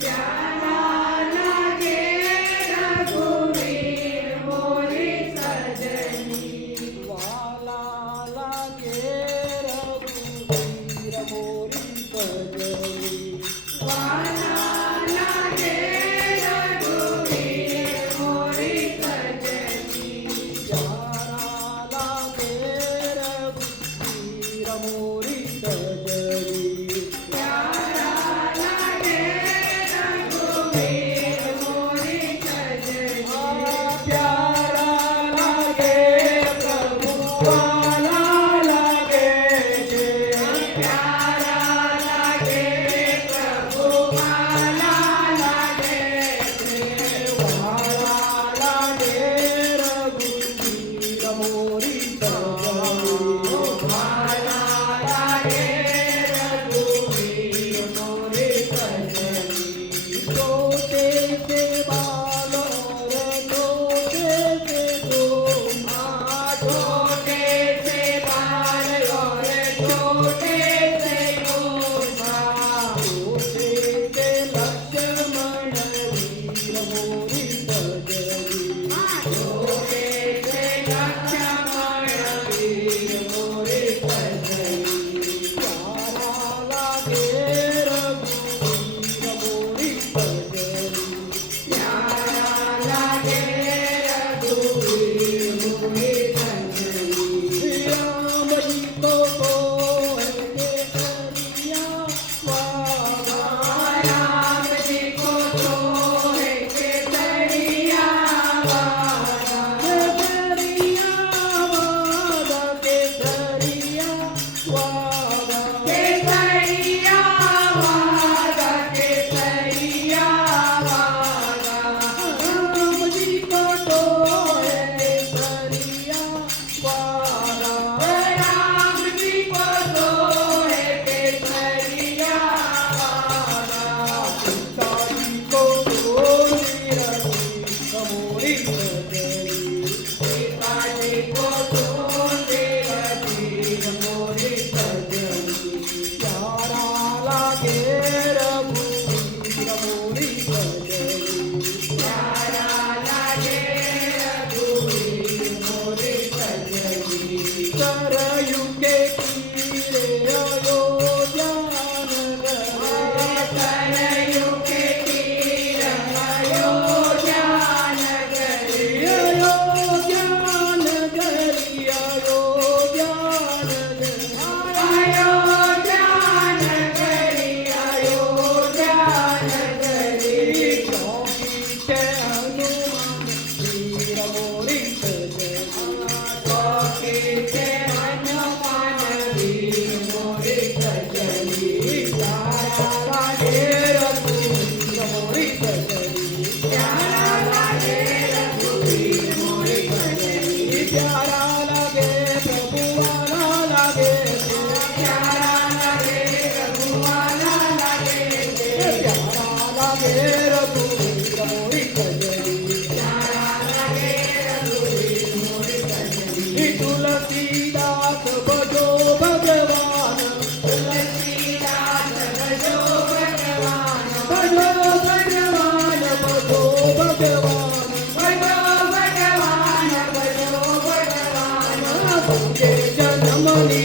प्यारा लगे रघुवीर मोरी सजनी वाला लागे रघुवीर मोरी सजनी वाला लगे रघुवीर मोरी सजनी प्यारा लागे रघुवीर मोरी सजनी प्यारा लगे रघुवीर मोरी सजनी प्यारा लागे प्रभु वाला लागे जे प्यारा लगे प्रभु वाला लगे वाला लागे रघुवीर मोरी सजनी वाला लगे रघुवीर मोरी सजनी छोटे से बालों रे छोटे से तुम छोटे से बाल और छोटे से मूसा छोटे से लक्ष्मण वीर मोरी सजनी छोटे से लक्ष्मण वीर मोरी सजनी प्यारा लागे रघुवीर मोरी सजनी प्यारा लगे रघुवीर मोरी सजनी राम जी को है केसरिया वाला राम जी को सोहे केसरिया वाला केसरिया वाला केसरिया वाला केसरिया वाला केसरिया वाला राम जी को तो है केसरिया वाला राम जी को सोहे केसरिया वाला सीता जी को तो रघुवीर मोरी सजनी सीता जी को सोहे रघुवीर मोरी सजनी प्यारा लागे रघुवीर मोरी सजनी प्यारा लगे रघुवीर मोरी सजनी सरयू के तीरे अयोध्या नगरी सरयू के तीर अयोध्या नगरी अयोध्या नगरी अयोध्या नगरी अयोध्या नगरी अयोध्या नगरी चौकी के हनुमान वीर मोरी सजनी चौकी के हनुमान वीर मोरी सजनी प्यारा लागे रघुवीर मोरी सजनी प्यारा लगे रघुवीर मोरी सजनी प्यारा लागे प्रभु वाला लागे प्यारा लगे रघुवाला लगे प्यारा लागे रघुवीर मोरी सजनी प्यारा लगे रघुवीर मोरी सजनी तुलसीदास भजो भगवान तुलसीदास भजो भगवान भजो भगवान भजो भगवान भजो भगवान भजो भगवान भजे जन्मनी